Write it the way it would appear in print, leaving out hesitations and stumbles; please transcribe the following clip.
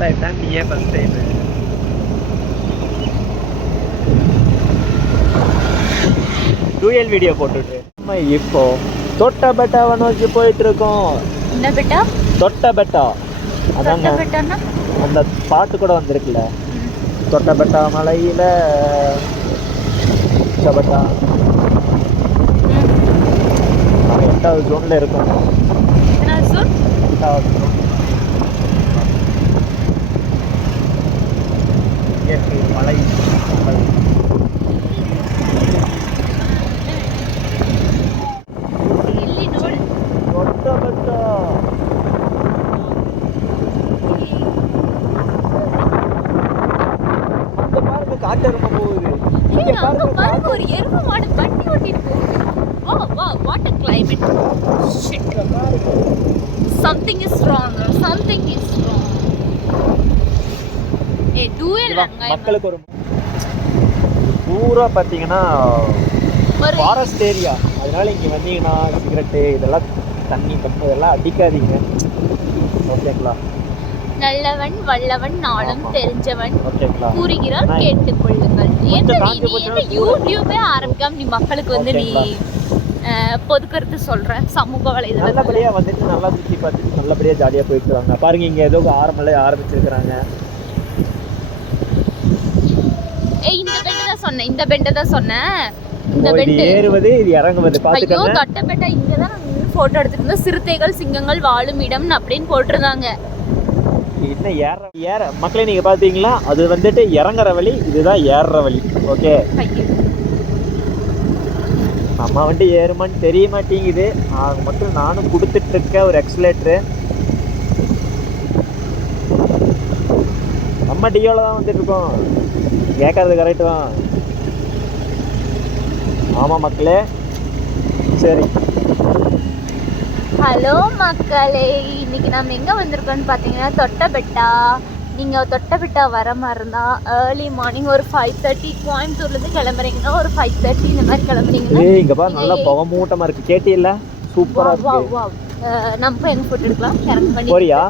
Time தான், நீயே first time. Dual video போட்டுட்டு இப்போ தொட்டபெட்டாவை நோக்கி போயிட்டு இருக்கோம். என்ன பெட்டா? தொட்டபெட்டா, அதாங்க அந்த பாட்டு கூட வந்திருக்குல்ல, தொட்டபெட்டா மலையில தொட்டபெட்டா. நாங்கள் 8வது ஜோன்ல இருக்கோம். 8வது ஜோன். இயற்கை மலை தொட்டபெட்டா. அங்க பாருங்க, காட்டு எருமை போகுது. இங்க பாருங்க, ஒரு எருமை மாடு வண்டி ஓட்டிட்டு போகுது. வா வா, what a climate. Shit. Something is wrong. Something is wrong. Dual மக்களுக்கு ஒரு பூரா பார்த்தீங்கன்னா ஃபாரஸ்ட் ஏரியா, அதனால இங்கே வந்தீங்கன்னா சிகரெட்டு இதெல்லாம் தண்ணி கப்பு இதெல்லாம் அடிக்காதீங்க, ஓகேங்களா? நல்லவன் வல்லவன் நாளும் தெரிஞ்சவன் ஓகேங்களா? கூறுகிறார் கேட்டுக்கொள்ளுங்கள். என்ன யூடியூபே ஆரம்பிக்காம நீ மக்களுக்கு வந்து நீ பொது கருத்து சொல்ற சமூக வலைதளம் நல்லபடியாக வந்துட்டு நல்லா சுற்றி பார்த்துட்டு நல்லபடியாக ஜாலியாக போயிட்டு வாங்க. பாருங்க, இங்கே ஏதோ ஆரம்பிச்சிருக்கிறாங்க. இந்த பெண்டை தான் சொன்னேன். இந்த பெண்டு ஏறுவது, இது இறங்குவது பாத்துக்கங்க. ஐயோ, தொட்டபெட்டா இங்க தான் போட்டோ எடுத்துட்டு இருந்தோம். சிறுத்தைகள் சிங்கங்கள் வாழும் இடம் அப்படின்னு போட்டிருந்தாங்க. என்ன ஏற மக்களே, நீங்க பாத்தீங்களா? அது வந்துட்டு இறங்குற வழி, இதுதான் ஏறுற வழி. ஓகே, நம்ம வந்துட்டு ஏறுமான்னு தெரிய மாட்டேங்குது. ஆக மட்டும் நானும் கொடுத்துட்டு இருக்க ஒரு எக்ஸலேட்டரு. நம்ம டியோல தான் வந்துட்டு இருக்கோம். கேட்கறது கரெக்டு தான். ஆமாம் மக்களே, சரி. ஹலோ மக்களே, இன்னைக்கு நம்ம எங்கே வந்திருக்கோம்னு பார்த்தீங்கன்னா தொட்டபெட்டா. நீங்கள் தொட்டபெட்டா வர மாதிரி இருந்தால் ஏர்லி மார்னிங் ஒரு 5:30 கோயம்புத்தூர்லேருந்து கிளம்புறீங்கன்னா ஒரு 5:30 இந்த மாதிரி கிளம்புறீங்கன்னா இங்கே பாரு, நல்லா புகை மூட்டமாக இருக்குது. கேட்டியில்ல, சூப்பராக இருக்கு. நம்ம எங்கே போட்டு எடுக்கலாம், இறங்க பண்ணி போறியா?